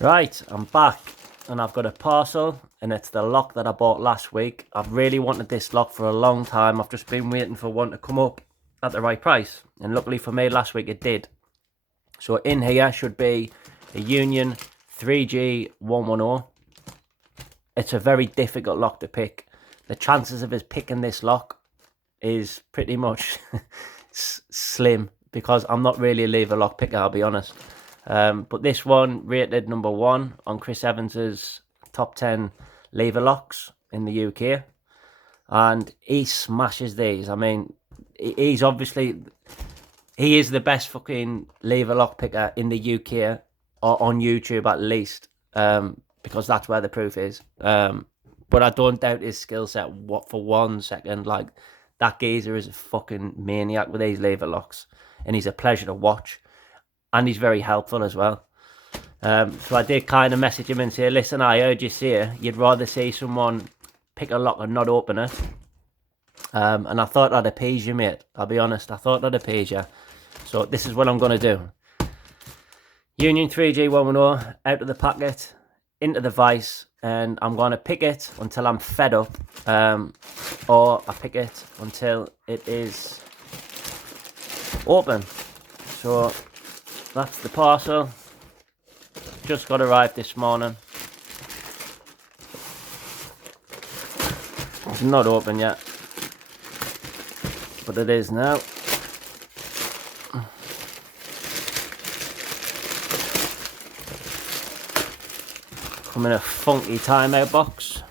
Right, I'm back and I've got a parcel and it's the lock that I bought last week. I've really wanted this lock for a long time. I've just been waiting for one to come up at the right price, and luckily for me last week it did. So in here should be a Union 3G110. It's a very difficult lock to pick. The chances of us picking this lock is pretty much slim because I'm not really a lever lock picker, I'll be honest. But this one rated number 1 on Chris Evans's top 10 lever locks in the UK, and he smashes these. I mean, he's obviously, he is the best fucking lever lock picker in the UK, or on YouTube at least, because that's where the proof is. But I don't doubt his skill set for 1 second. Like, that geezer is a fucking maniac with these lever locks, and he's a pleasure to watch. And he's very helpful as well. So I did kind of message him and say, listen, I heard you say you'd rather see someone pick a lock and not open it. And I thought I'd appease you, mate. I'll be honest, I thought I'd appease you. So this is what I'm going to do. Union 3G110 out of the packet, into the vise, and I'm going to pick it until I'm fed up, or I pick it until it is open. So that's the parcel. Just got arrived this morning. It's not open yet, but it is now. Come in a funky timeout box.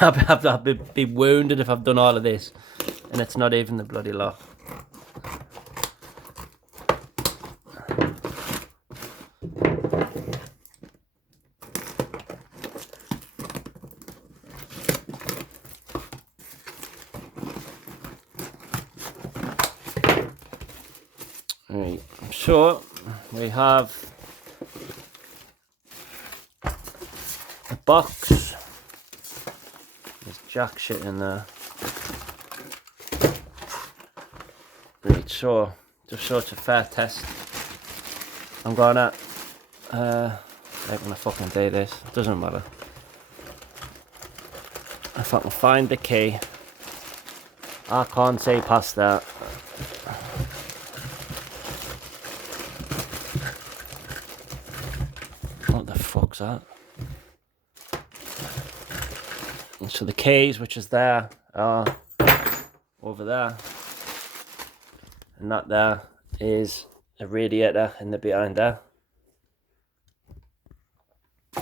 I'd be wounded if I've done all of this and it's not even the bloody lock. Right, so we have a box. There's jack shit in there. Right, so just so it's a fair test, I'm gonna like when I fucking do this, it doesn't matter. If I can find the key, I can't see past that. What the fuck's that? And so the keys, which is there, are over there, and that there is a radiator in the behind there.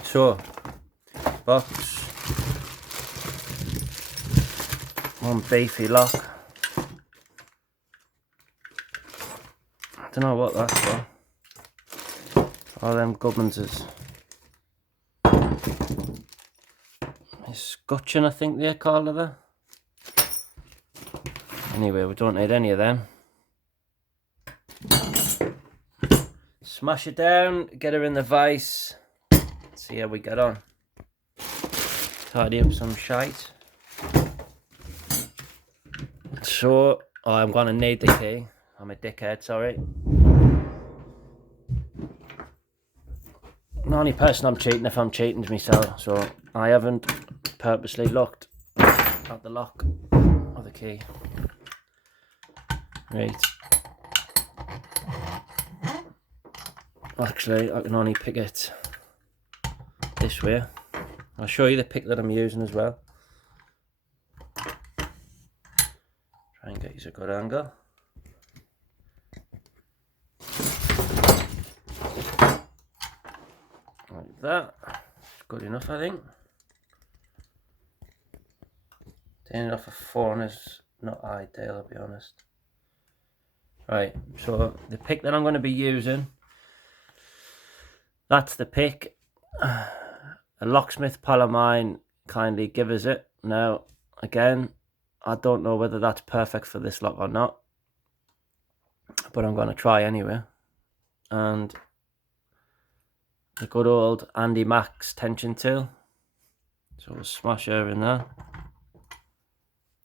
So box, one beefy lock. I don't know what that's for. All them gubbins is scotching, I think they're called there. Anyway, we don't need any of them. Smash it down, get her in the vise, see how we get on. Tidy up some shite. So, I'm gonna need the key. I'm a dickhead, sorry. The only person I'm cheating if I'm cheating to myself, so I haven't purposely looked at the lock or the key. Right. Actually, I can only pick it this way. I'll show you the pick that I'm using as well. Try and get you a good angle. Like that. It's good enough, I think. Turning it off a phone is not ideal, I'll be honest. Right, so the pick that I'm going to be using, that's the pick. A locksmith pal of mine kindly gave us it. Now, again, I don't know whether that's perfect for this lock or not, but I'm going to try anyway. And the good old Andy Max tension tool. So we'll smash her in there.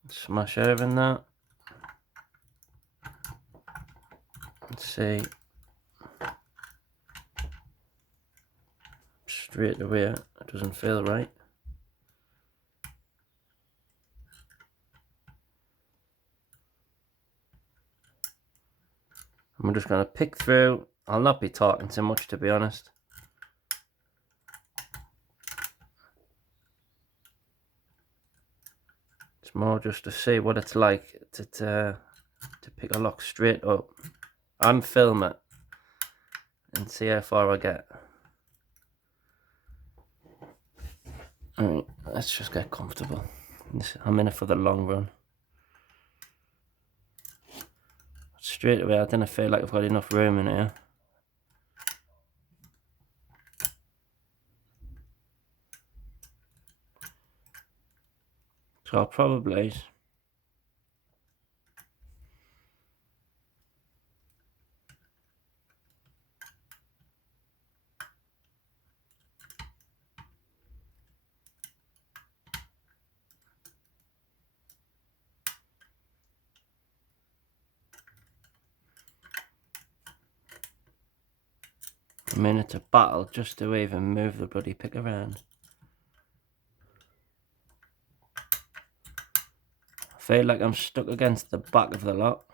Smash her in there. Let's see. straight away. It doesn't feel right. I'm just going to pick through. I'll not be talking too much, to be honest. It's more just to see what it's like to pick a lock straight up and film it and see how far I get. Alright, let's just get comfortable. I'm in it for the long run. Straight away, I didn't feel like I've got enough room in here. So I'll probably a minute to battle just to even move the bloody pick around. I feel like I'm stuck against the back of the lock.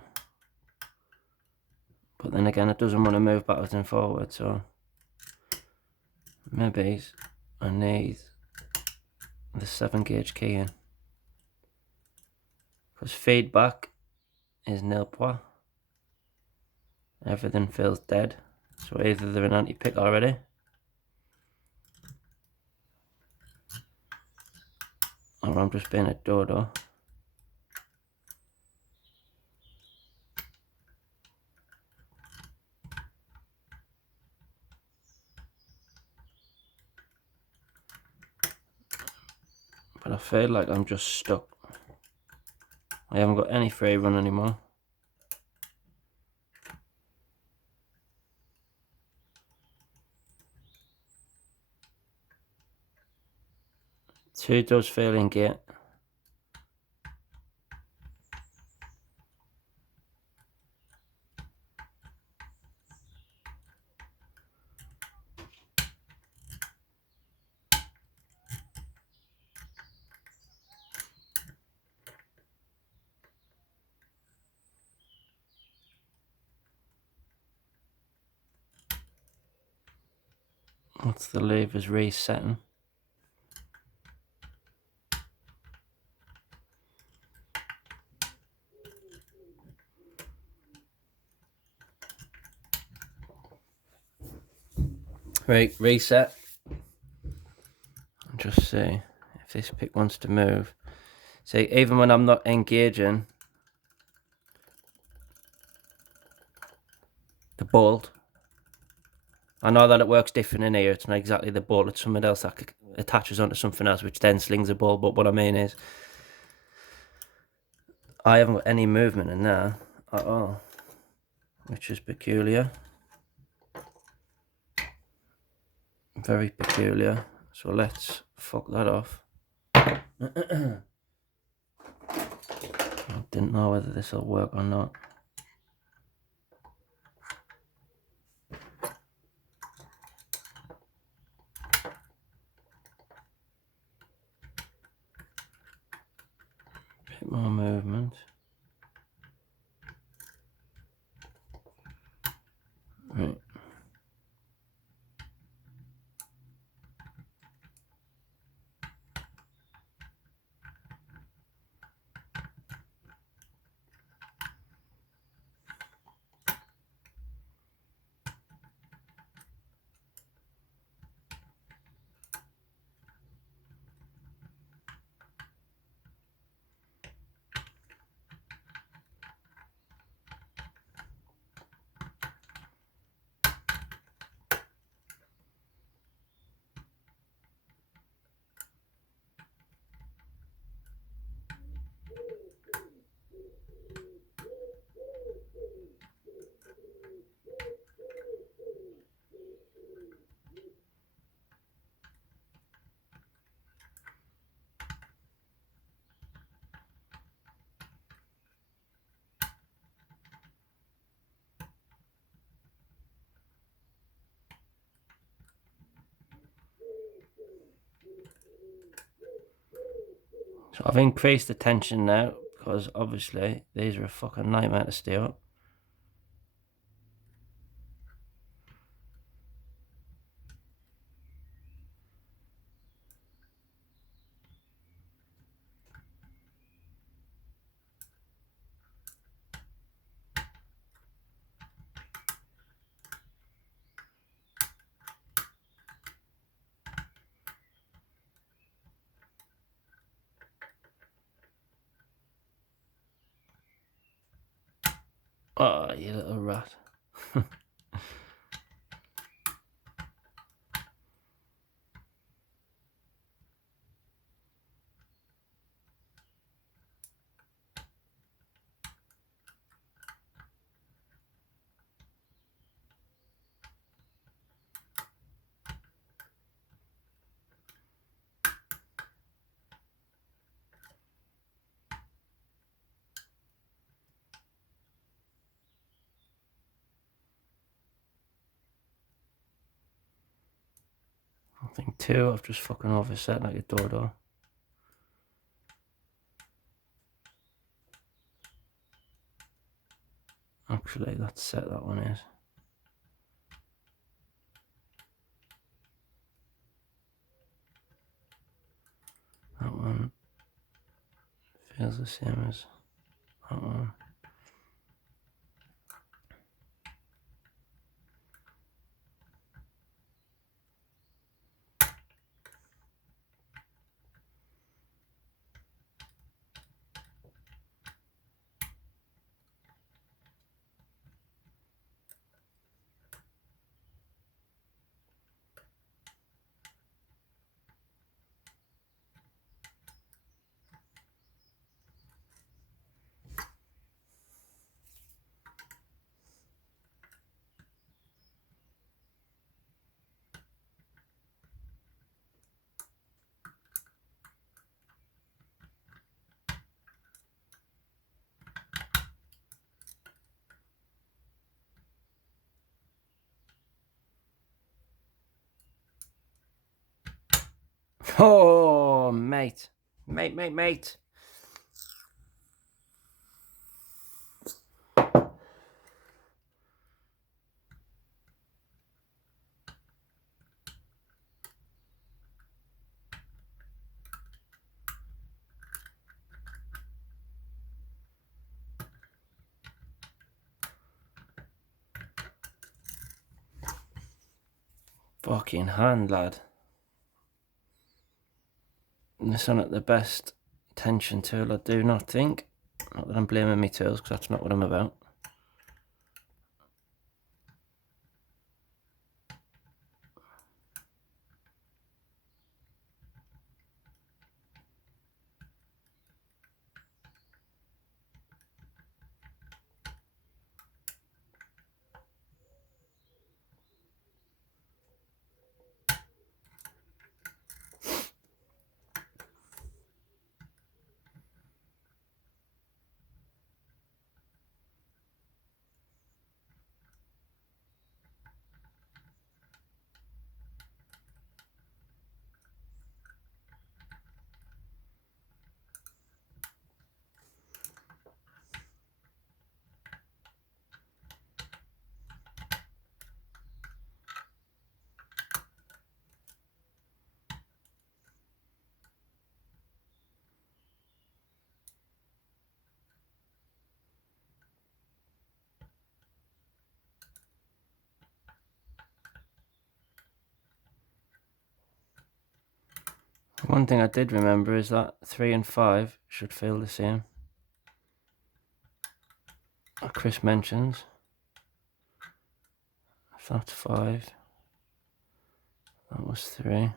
But then again, it doesn't want to move backwards and forwards, so maybe I need the 7-gauge key in. Because feedback is nil point. Everything feels dead. So either they're an anti-pick already, or I'm just being a dodo. But I feel like I'm just stuck. I haven't got any free run anymore. Two does feel in gate. Once the lever's resetting. Right, reset. And just see if this pick wants to move. See, even when I'm not engaging the bolt, I know that it works different in here. It's not exactly the bolt, it's something else that attaches onto something else, which then slings a ball. But what I mean is, I haven't got any movement in there at all, which is peculiar. Very peculiar. So let's fuck that off. I didn't know whether this will work or not. Bit more movement. Right. So I've increased the tension now because obviously these are a fucking nightmare to steer. Oh, you little rat. I think 2, I've just fucking overset like a door. Actually, that's set, that one is. That one feels the same as that one. Oh, mate. Mate. Fucking hand, lad. This isn't the best tension tool, I do not think. Not that I'm blaming me tools, because that's not what I'm about. One thing I did remember is that 3 and 5 should feel the same. Like Chris mentions. If that's 5, that was 3.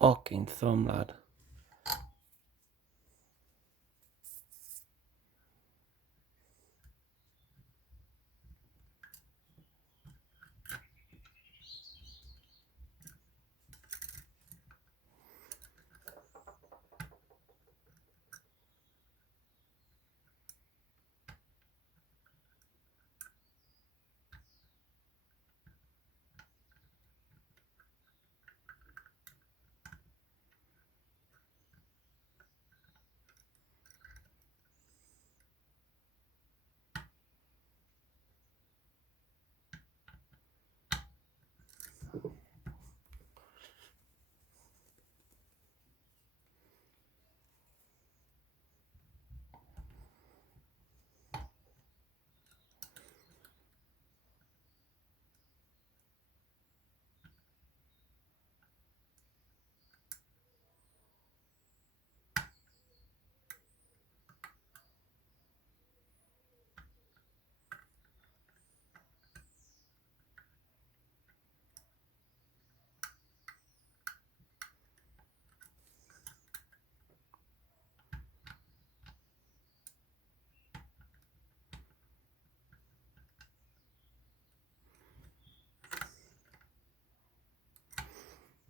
Fucking thumb, lad.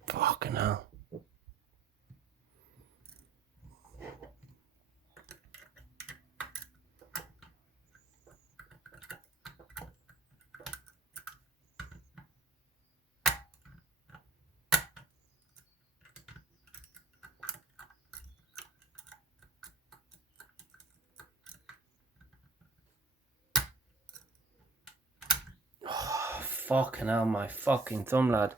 Fucking hell. Fucking hell, my fucking thumb, lad.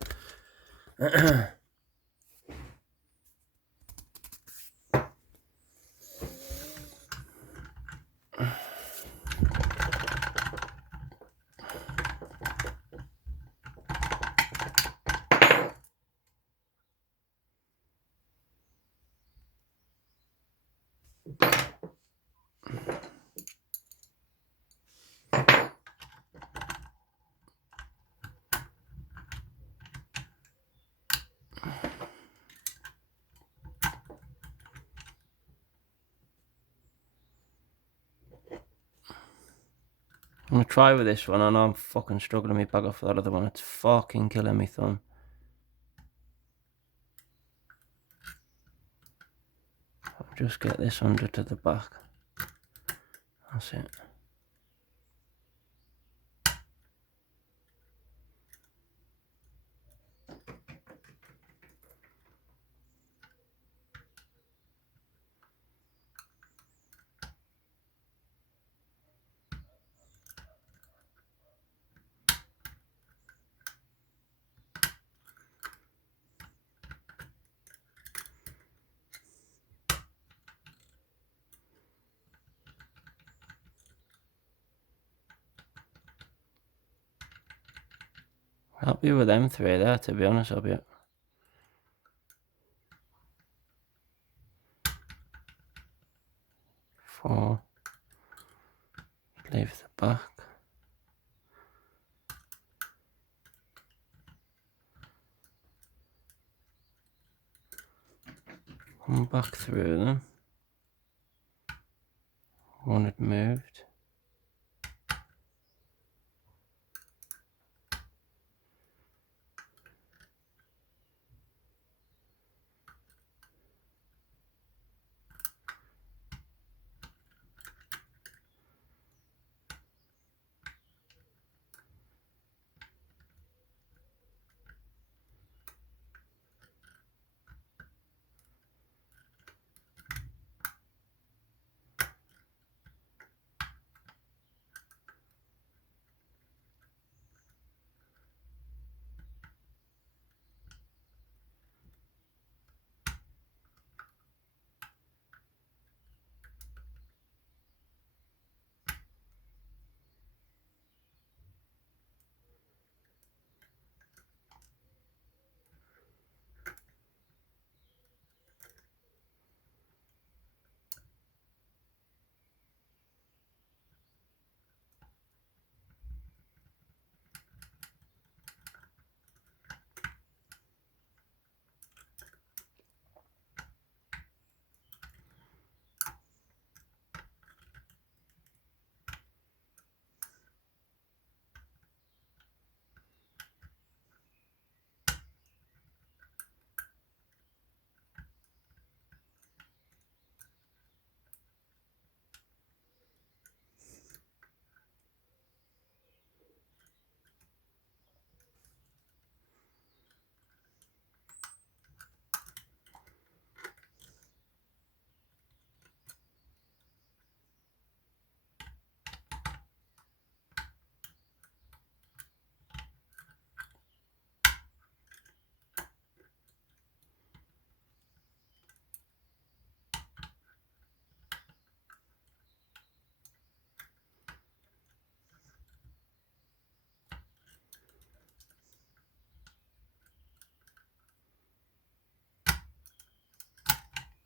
I'm gonna try with this one. I know I'm fucking struggling me back off that other one. It's fucking killing me thumb. I'll just get this under to the back. That's it. Happy with them three there, to be honest with you. Four. Leave the back. Come back through them. One had moved.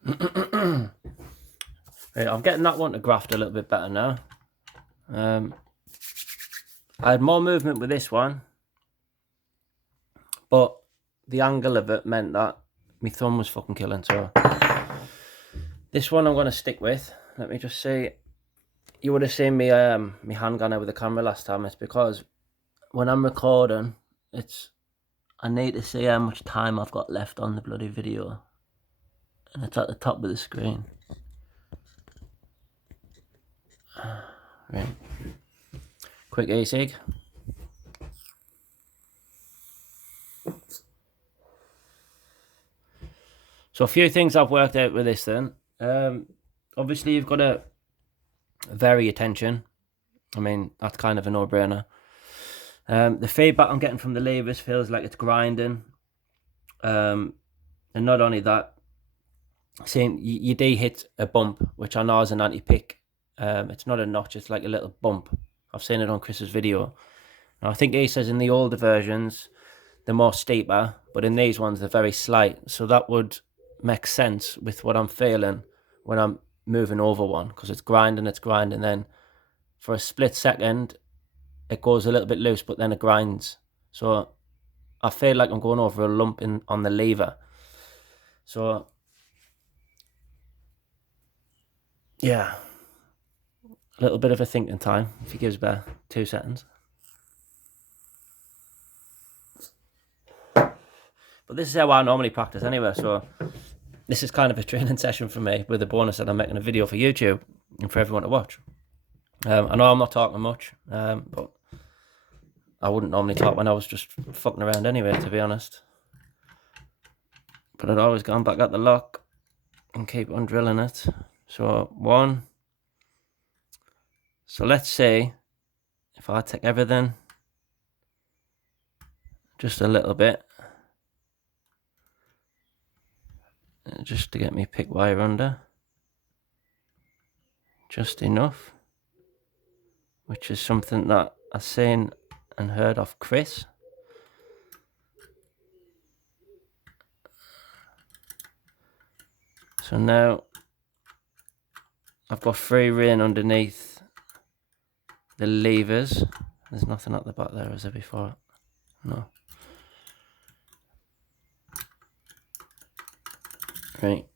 Right, I'm getting that one to graft a little bit better now. I had more movement with this one, but the angle of it meant that my thumb was fucking killing. So this one I'm going to stick with. Let me just see. You would have seen me my hand gone out with the camera last time. It's because when I'm recording, I need to see how much time I've got left on the bloody video, and it's at the top of the screen. Right. Quick e-cig. So a few things I've worked out with this then. Obviously you've got to vary your tension. I mean, that's kind of a no-brainer. The feedback I'm getting from the levers feels like it's grinding. And not only that, seeing you do hit a bump, which I know is an anti-pick. It's not a notch, it's like a little bump. I've seen it on Chris's video. Now, I think he says in the older versions, they're more steeper, but in these ones, they're very slight. So that would make sense with what I'm feeling when I'm moving over one, because it's grinding, then for a split second, it goes a little bit loose, but then it grinds. So I feel like I'm going over a lump on the lever. So yeah, a little bit of a thinking time, if he gives about 2 seconds. But this is how I normally practice anyway, so this is kind of a training session for me, with the bonus that I'm making a video for YouTube and for everyone to watch. I know I'm not talking much, but I wouldn't normally talk when I was just fucking around anyway, to be honest. But I'd always gone back at the lock and keep on drilling it. So 1. So let's say if I take everything just a little bit, just to get me pick wire under, just enough, which is something that I've seen and heard of Chris. So now I've got free rein underneath the levers. There's nothing at the back there, is there before? No. Right.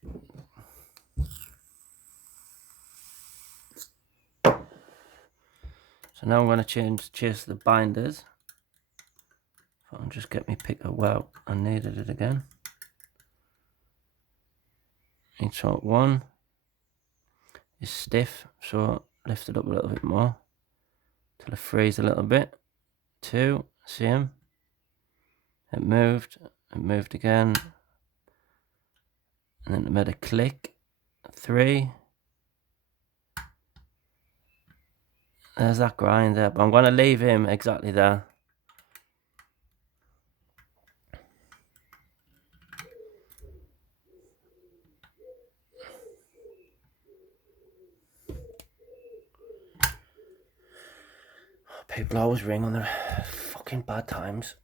So now I'm going to chase the binders. I'll just get me picker. Wow, I needed it again. Each shot 1 is stiff, so lift it up a little bit more till it frees a little bit. 2, see him? It moved again, and then it made a click. 3, there's that grind there, but I'm going to leave him exactly there. People always ring on their fucking bad times.